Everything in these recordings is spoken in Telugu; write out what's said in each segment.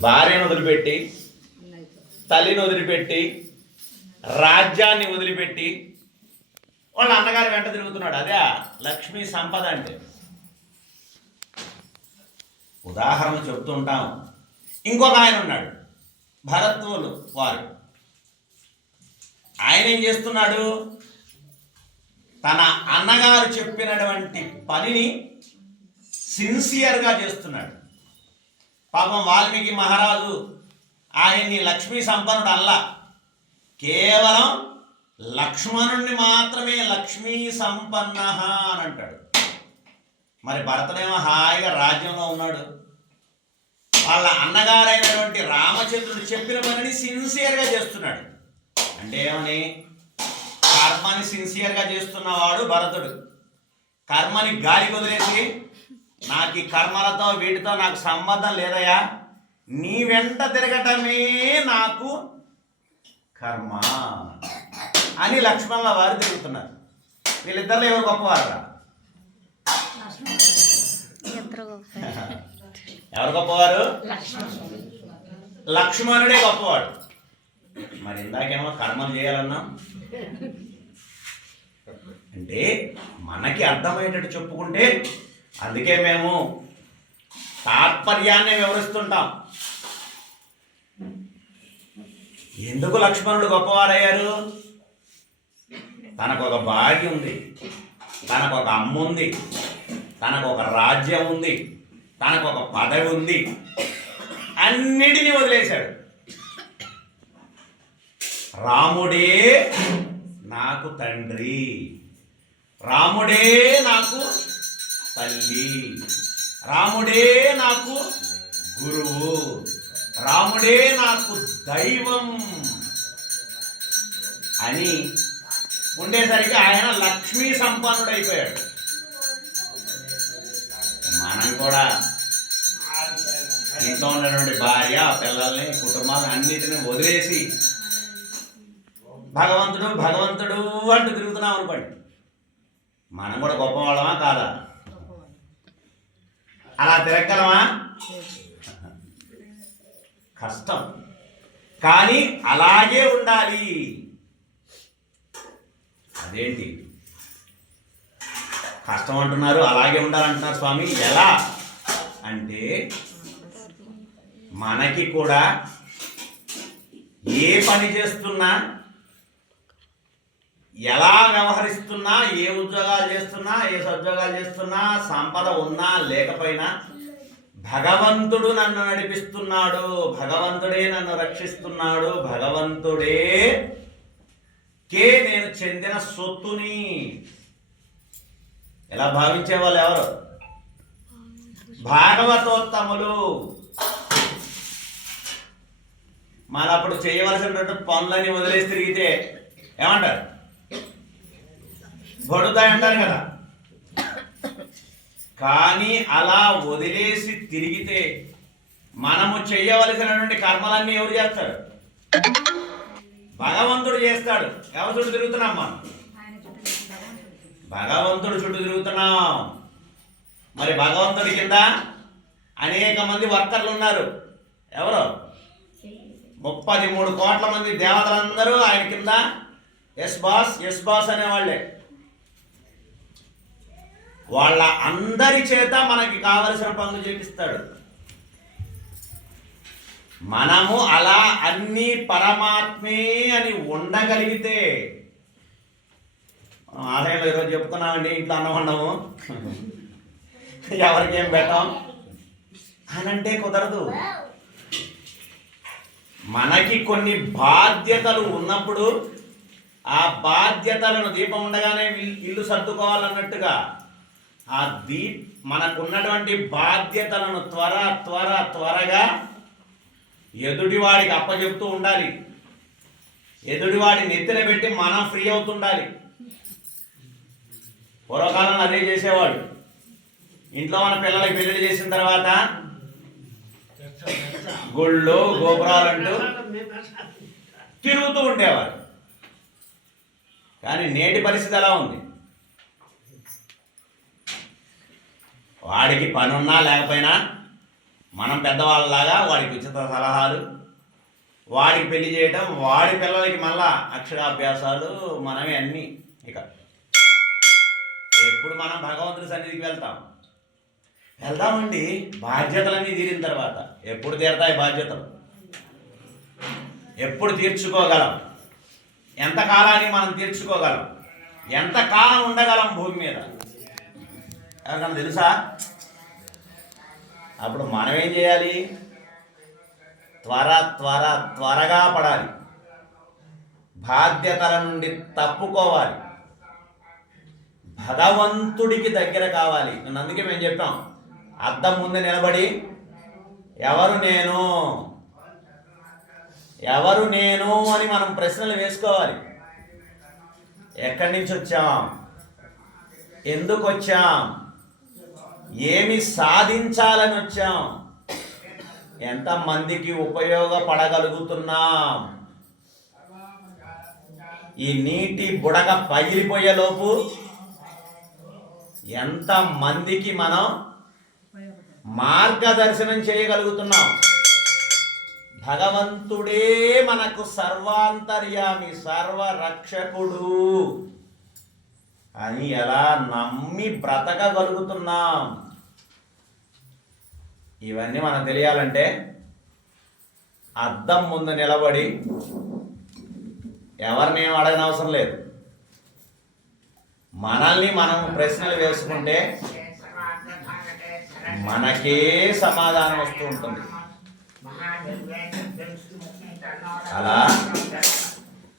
భార్యను వదిలిపెట్టి తల్లిని వదిలిపెట్టి రాజ్యాన్ని వదిలిపెట్టి వాళ్ళ అన్నగారి వెంట తిరుగుతున్నాడు. అదే లక్ష్మీ సంపద అంటే. ఉదాహరణ చెప్తుంటాం. ఇంకొక ఆయన ఉన్నాడు భరత్వులు వారు. ఆయన ఏం చేస్తున్నాడు? తన అన్నగారు చెప్పినటువంటి పనిని సిన్సియర్గా చేస్తున్నాడు. పాపం వాల్మీకి మహారాజు ఆయన్ని లక్ష్మీ సంపన్నుడు అల్లా. కేవలం లక్ష్మణుణ్ణి మాత్రమే లక్ష్మీ సంపన్న అని అంటాడు. మరి భరతుడేమో హాయిగా రాజ్యంలో ఉన్నాడు. వాళ్ళ అన్నగారైనటువంటి రామచంద్రుడు చెప్పిన పనిని సిన్సియర్గా చేస్తున్నాడు. అంటే ఏమని? కర్మని సిన్సియర్గా చేస్తున్నవాడు భరతుడు. కర్మని గాలి వదిలేసి నాకు ఈ కర్మలతో వీటితో నాకు సంబంధం లేదయ్యా. నీ వెంట తిరగటమే నాకు కర్మ అని లక్ష్మణుల వారు తిరుగుతున్నారు. వీళ్ళిద్దరిలో ఎవరు గొప్పవారు ఎవరు గొప్పవారు? లక్ష్మణుడే గొప్పవాడు. మరి ఇందాకేమో కర్మలు చేయాలన్నాం. అంటే మనకి అర్థమయ్యేటట్టు చెప్పుకుంటే అందుకే మేము తాత్పర్యాన్ని వివరిస్తుంటాం. ఎందుకు లక్ష్మణుడు గొప్పవారయ్యారు? తనకు ఒక భార్య ఉంది తనకు ఒక అమ్మ ఉంది తనకు ఒక రాజ్యం ఉంది తనకు ఒక పదవి ఉంది. అన్నిటినీ వదిలేశాడు. రాముడే నాకు తండ్రి రాముడే నాకు తల్లి. రాముడే నాకు గురువు. రాముడే నాకు దైవం అని ఉండేసరికి ఆయన లక్ష్మీ సంపన్నుడైపోయాడు. మనం కూడా ఇంట్లో ఉన్నటువంటి భార్య పిల్లల్ని కుటుంబాన్ని అన్నిటిని వదిలేసి భగవంతుడు భగవంతుడు అంటూ తిరుగుతున్నాం అనుకోండి. మనం కూడా గొప్పవాళ్ళమా కాదా? అలా తిరగలమా కష్టం. కానీ అలాగే ఉండాలి. అదేంటి? కష్టం అంటున్నారు అలాగే ఉండాలంటున్నారు స్వామి. ఎలా? అంటే మనకి కూడా ఏ పని చేస్తున్నా ఎలా వ్యవహరిస్తున్నా ఏ ఉద్యోగాలు చేస్తున్నా ఏ సద్యోగాలు చేస్తున్నా సంపద ఉన్నా లేకపోయినా భగవంతుడు నన్ను నడిపిస్తున్నాడు భగవంతుడే నన్ను రక్షిస్తున్నాడు భగవంతుడే కే నేను చెందిన సొత్తుని. ఎలా భావించే వాళ్ళు ఎవరు? భాగవతోత్తములు. మనప్పుడు చేయవలసినటువంటి పనులని వదిలేసి తిరిగితే ఏమంటారు? గొడుతాయి అంటారు కదా. కానీ అలా వదిలేసి తిరిగితే మనము చేయవలసినటువంటి కర్మలన్నీ ఎవరు చేస్తారు? భగవంతుడు చేస్తాడు. ఎవరు చుట్టూ తిరుగుతున్నాం మనం? భగవంతుడు చుట్టూ తిరుగుతున్నాం. మరి భగవంతుడి కింద అనేక మంది వర్కర్లు ఉన్నారు. ఎవరు? ముప్పది మూడు కోట్ల మంది దేవతలందరూ ఆయన కింద ఎస్ బాస్ ఎస్ బాస్ అనేవాళ్ళే. వాళ్ళ అందరి చేత మనకి కావలసిన పనులు చేపిస్తాడు. మనము అలా అన్ని పరమాత్మే అని ఉండగలిగితే మనం ఆలయంలో ఈరోజు చెప్పుకున్నామండి ఇంట్లో అన్నం వండము. ఎవరికి ఏం పెట్టాం? అని అంటే కుదరదు. మనకి కొన్ని బాధ్యతలు ఉన్నప్పుడు ఆ బాధ్యతలను దీపం ఉండగానే ఇల్లు సర్దుకోవాలన్నట్టుగా ఆ దీప్ మనకున్నటువంటి బాధ్యతలను త్వర త్వర త్వరగా ఎదుటివాడికి అప్పచెప్తూ ఉండాలి. ఎదుటివాడి నెత్తిన పెట్టి మనం ఫ్రీ అవుతుండాలి. పూర్వకాలం అదే చేసేవాడు. ఇంట్లో మన పిల్లలకి పెళ్ళి చేసిన తర్వాత గుళ్ళు గోపురాలు అంటూ తిరుగుతూ ఉండేవారు. కానీ నేటి పరిస్థితి ఎలా ఉంది? వాడికి పనున్నా లేకపోయినా మనం పెద్దవాళ్ళలాగా వాడికి ఉచిత సలహాలు వాడికి పెళ్ళి చేయటం వాడి పిల్లలకి మళ్ళా అక్షరాభ్యాసాలు మనమే అన్నీ ఇక. ఎప్పుడు మనం భగవంతుడి సన్నిధికి వెళ్తాం. వెళ్దామండి బాధ్యతలన్నీ తీరిన తర్వాత. ఎప్పుడు తీరతాయి బాధ్యతలు? ఎప్పుడు తీర్చుకోగలం? ఎంత కాలాన్ని మనం తీర్చుకోగలం? ఎంత కాలం ఉండగలం భూమి మీద? ఎవరికన్నా తెలుసా? అప్పుడు మనం ఏం చేయాలి? త్వర త్వర త్వరగా పడాలి. బాధ్యతల నుండి తప్పుకోవాలి. భగవంతుడికి దగ్గర కావాలి. నేను అందుకే మేము చెప్పాం. అద్దం ముందు నిలబడి ఎవరు నేను? ఎవరు నేను అని మనం ప్రశ్నలు వేసుకోవాలి. ఎక్కడి నుంచి వచ్చాం? ఎందుకు వచ్చాం? ఏమి సాధించాలని వచ్చాం? ఎంతమందికి ఉపయోగపడగలుగుతున్నాం? ఈ నీటి బుడగ పగిలిపోయేలోపు ఎంత మందికి మనం మార్గదర్శనం చేయగలుగుతున్నాం? భగవంతుడే మనకు సర్వాంతర్యామి సర్వరక్షకుడు. అని ఎలా నమ్మి బ్రతకగలుగుతున్నాం? ఇవన్నీ మనం తెలియాలంటే అద్దం ముందు నిలబడి ఎవరిని ఏం అడగనవసరం లేదు. మనల్ని మనం ప్రశ్నలు వేసుకుంటే మనకే సమాధానం వస్తూ ఉంటుంది. అలా?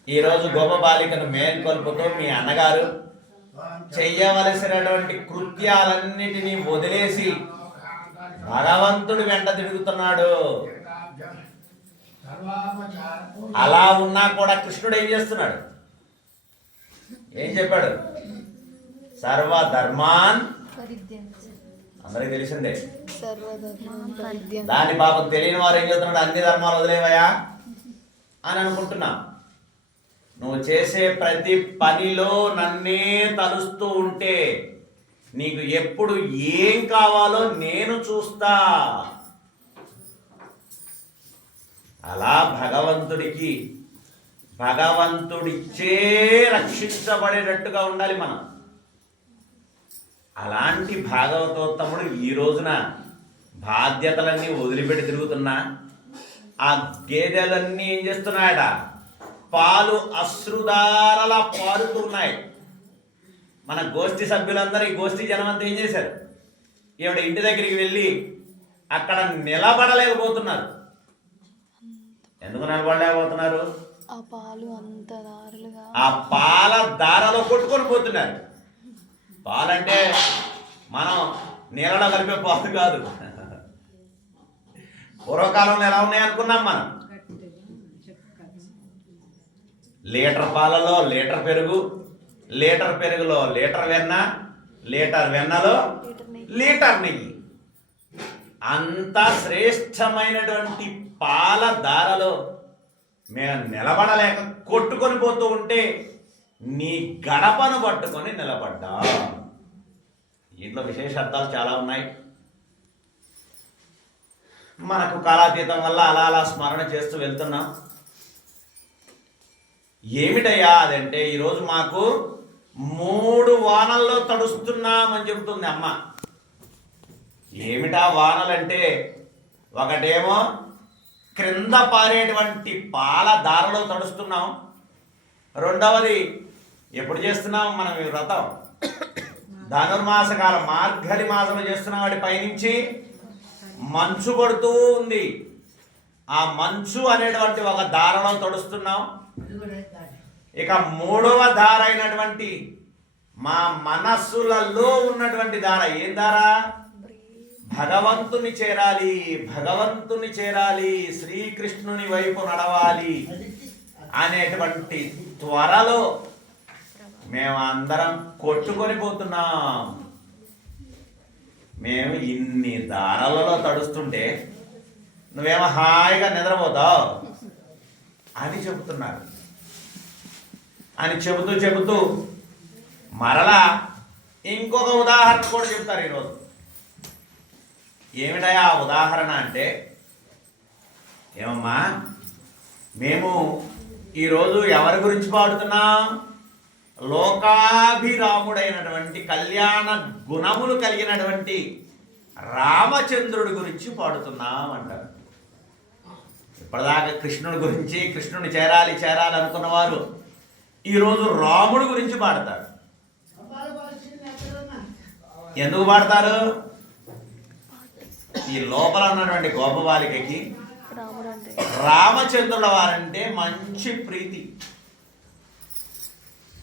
ఈరోజు గొప్ప బాలికను మేల్కొల్పుతూ మీ అన్నగారు చెయ్యవలసినటువంటి కృత్యాలన్నిటినీ వదిలేసి భగవంతుడు వెంట తిరుగుతున్నాడు. అలా ఉన్నా కూడా కృష్ణుడు ఏం చేస్తున్నాడు? ఏం చెప్పాడు? సర్వధర్మాన్ ధర్మాన్ అందరికి తెలిసిందే. దాని పాపం తెలియని వారు ఏం చేస్తున్నాడు? అన్ని ధర్మాలు వదిలేవయా అని అనుకుంటున్నా. నువ్వు చేసే ప్రతి పనిలో నన్నే తలుస్తూ ఉంటే నీకు ఎప్పుడు ఏం కావాలో నేను చూస్తా. అలా భగవంతుడికి భగవంతుడిచ్చే రక్షించబడేటట్టుగా ఉండాలి మనం. అలాంటి భాగవతోత్తముడు ఈ రోజున బాధ్యతలన్నీ వదిలిపెట్టి తిరుగుతున్నా. ఆ గేదెలన్నీ ఏం చేస్తున్నాయట? పాలు అశ్రుధారలా పారుతున్నాయి. మన గోష్ఠి సభ్యులందరూ ఈ గోష్ఠి జనం అంతా ఏం చేశారు? ఈవిడ ఇంటి దగ్గరికి వెళ్ళి అక్కడ నిలబడలేకపోతున్నారు. ఎందుకు నిలబడలేకపోతున్నారు? ఆ పాలు అంత దారులుగా ఆ పాల దారలో కొట్టుకొని పోతున్నారు. పాలంటే మనం నీళ్ళలో కలిపే పాలు కాదు. పూర్వకాలంలో ఎలా ఉన్నాయి అనుకున్నాం మనం? లీటర్ పాలలో లీటర్ పెరుగు లీటర్ పెరుగులో లీటర్ వెన్న లీటర్ వెన్నలో లీటర్ నెయ్యి. అంత శ్రేష్టమైనటువంటి పాల దారలో మేము నిలబడలేక కొట్టుకొని పోతూ ఉంటే నీ గడపను పట్టుకొని నిలబడ్డా. ఇంట్లో విశేషార్థాలు చాలా ఉన్నాయి. మనకు కాలాతీతం వల్ల అలా అలా స్మరణ చేస్తూ వెళ్తున్నాం. ఏమిటయ్యా అదంటే ఈరోజు మాకు మూడు వానల్లో తడుస్తున్నామని చెబుతుంది అమ్మ. ఏమిటా వానలంటే? ఒకటేమో క్రింద పారేటువంటి పాల దారలో తడుస్తున్నాం. రెండవది ఎప్పుడు చేస్తున్నాం మనం ఈ వ్రతం? ధనుర్మాస కాలం మార్గలి మాసంలో చేస్తున్నాం వాటి పైనుంచి మంచు పడుతూ ఉంది. ఆ మంచు అనేటువంటి ఒక దారలో తడుస్తున్నాం. ఇక మూడవ ధార అయినటువంటి మా మనస్సులలో ఉన్నటువంటి దార ఏం ధార? భగవంతుని చేరాలి భగవంతుని చేరాలి శ్రీకృష్ణుని వైపు నడవాలి అనేటువంటి త్వరలో మేము అందరం కొట్టుకొని పోతున్నాం. మేము ఇన్ని దారాలలో తడుస్తుంటే నువ్వేమో హాయిగా నిద్రపోతావు అని చెబుతున్నారు. అని చెబుతూ చెబుతూ మరలా ఇంకొక ఉదాహరణ కూడా చెప్తారు ఈరోజు. ఏమిటయా ఉదాహరణ అంటే ఏమమ్మా మేము ఈరోజు ఎవరి గురించి పాడుతున్నాం? లోకాభిరాముడైనటువంటి కళ్యాణ గుణములు కలిగినటువంటి రామచంద్రుడి గురించి పాడుతున్నాం అంటారు. ఇప్పటిదాకా కృష్ణుడి గురించి కృష్ణుని చేరాలి చేరాలి అనుకున్నవారు ఈరోజు రాముడి గురించి పాడతారు ఎందుకు పాడతారు? ఈ లోపల ఉన్నటువంటి గోప బాలికకి రాముడు అంటే రామచంద్రుల వారంటే మంచి ప్రీతి.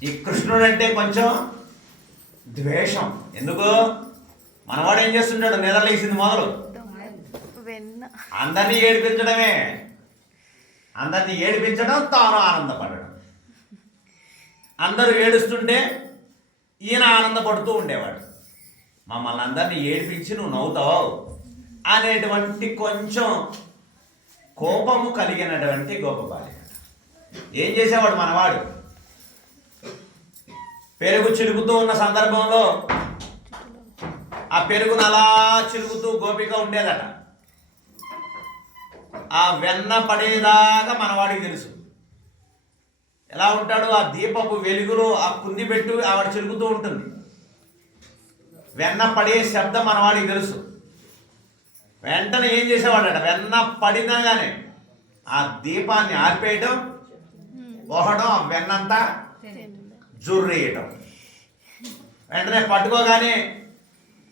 ఈ కృష్ణుడు అంటే కొంచెం ద్వేషం. ఎందుకు? మనవాడు ఏం చేస్తుంటాడు? నిద్రలేసింది మొదలు. అందరినీ ఏడిపించడమే. అందరినీ ఏడిపించడం తాను ఆనందపడడం అందరూ ఏడుస్తుంటే ఈయన ఆనందపడుతూ ఉండేవాడు. మమ్మల్ని అందరినీ ఏడిపించి నువ్వు నవ్వుతావు అనేటువంటి కొంచెం కోపము కలిగినటువంటి గొప్ప బాలిక. ఏం చేసేవాడు మనవాడు? పెరుగు చిలుకుతూ ఉన్న సందర్భంలో ఆ పెరుగును అలా చిలుకుతూ గోపిక ఉండేదట. ఆ వెన్న పడేదాకా మనవాడికి తెలుసు. ఎలా ఉంటాడో ఆ దీపపు వెలుగులో ఆ కుంది పెట్టు ఆవిడ చిరుగుతూ ఉంటుంది. వెన్న పడే శబ్దం మనవాడికి తెలుసు. వెంటనే ఏం చేసేవాడట? వెన్న పడినా కానీ ఆ దీపాన్ని ఆర్పేయటం పోహడం ఆ వెన్నంతా జుర్రేయటం. వెంటనే పట్టుకోగానే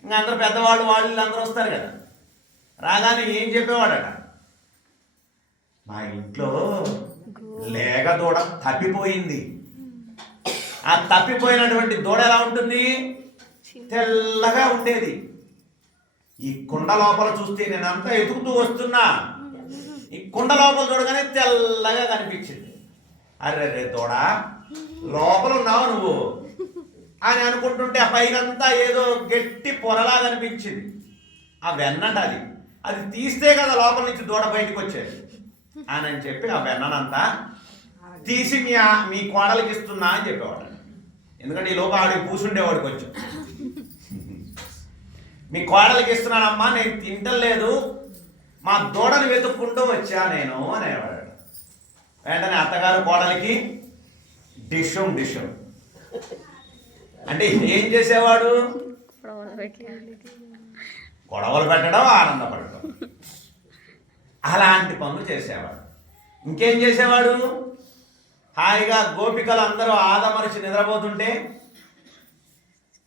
ఇంకా అందరూ పెద్దవాళ్ళు వాళ్ళు అందరూ వస్తారు కదా. రాగానే ఏం చెప్పేవాడట? మా ఇంట్లో లేగ దూడ తప్పిపోయింది. ఆ తప్పిపోయినటువంటి దూడ ఎలా ఉంటుంది? తెల్లగా ఉండేది. ఈ కుండ లోపల చూస్తే నేను అంతా ఎతుకుతూ వస్తున్నా. ఈ కుండ లోపల చూడగానే తెల్లగా కనిపించింది. అరే రే దూడ లోపల ఉన్నావు నువ్వు? అని అనుకుంటుంటే ఆ పైనంతా ఏదో గట్టి పొరలా కనిపించింది. ఆ వెన్నట అది. అది తీస్తే కదా లోపల నుంచి దూడ బయటకు వచ్చేది. అని అని చెప్పి ఆ వెన్ననంతా తీసి మీ మీ కోడలికి ఇస్తున్నా అని చెప్పేవాడు. ఎందుకంటే ఈ లోపల ఆడికి కూర్చుండేవాడు కొంచెం. మీ కోడలికి ఇస్తున్నానమ్మా నేను తింటలేదు మా దూడని వెతుక్కుంటూ వచ్చా నేను అనేవాడు. వెంటనే అత్తగారు కోడలికి డిషం డిషం. అంటే ఏం చేసేవాడు? గొడవలు పెట్టడం ఆనందపడటం. అలాంటి పనులు చేసేవాడు. ఇంకేం చేసేవాడు? హాయిగా గోపికలు అందరూ ఆదమరిచి నిద్రపోతుంటే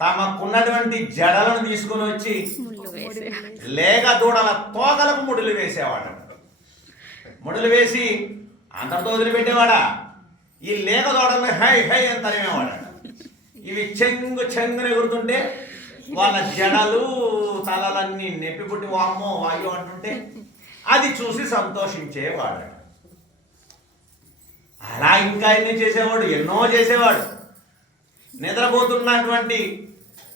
తమకున్నటువంటి జడలను తీసుకుని వచ్చి లేక దూడల తోకలకు ముడులు వేసేవాడు. ముడులు వేసి అందరితో వదిలిపెట్టేవాడా? ఈ లేక దూడల్ని హై హై అని తరిమేవాడు. ఇవి చెంగు చెంగుని ఎగురుతుంటే వాళ్ళ జడలు తలలన్నీ నెప్పిపుట్టి వామ్మో వాయు అంటుంటే అది చూసి సంతోషించేవాడు. అలా ఇంకా ఎన్ని చేసేవాడు? ఎన్నో చేసేవాడు. నిద్రపోతున్నటువంటి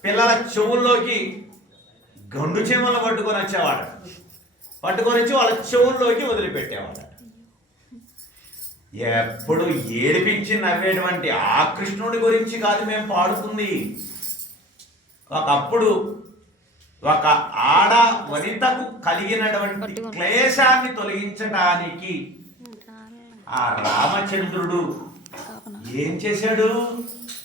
పిల్లల చెవుల్లోకి గండు చెవులను పట్టుకొని వచ్చేవాడు. పట్టుకొని వచ్చి వాళ్ళ చెవుల్లోకి వదిలిపెట్టేవాడు. ఎప్పుడు ఏడిపించి నవ్వేటువంటి ఆ కృష్ణుడి గురించి కాదు మేము పాడుతుంది. ఒకప్పుడు ఒక ఆడ వనితకు కలిగినటువంటి క్లేశాన్ని తొలగించడానికి ఆ రామచంద్రుడు ఏం చేశాడు?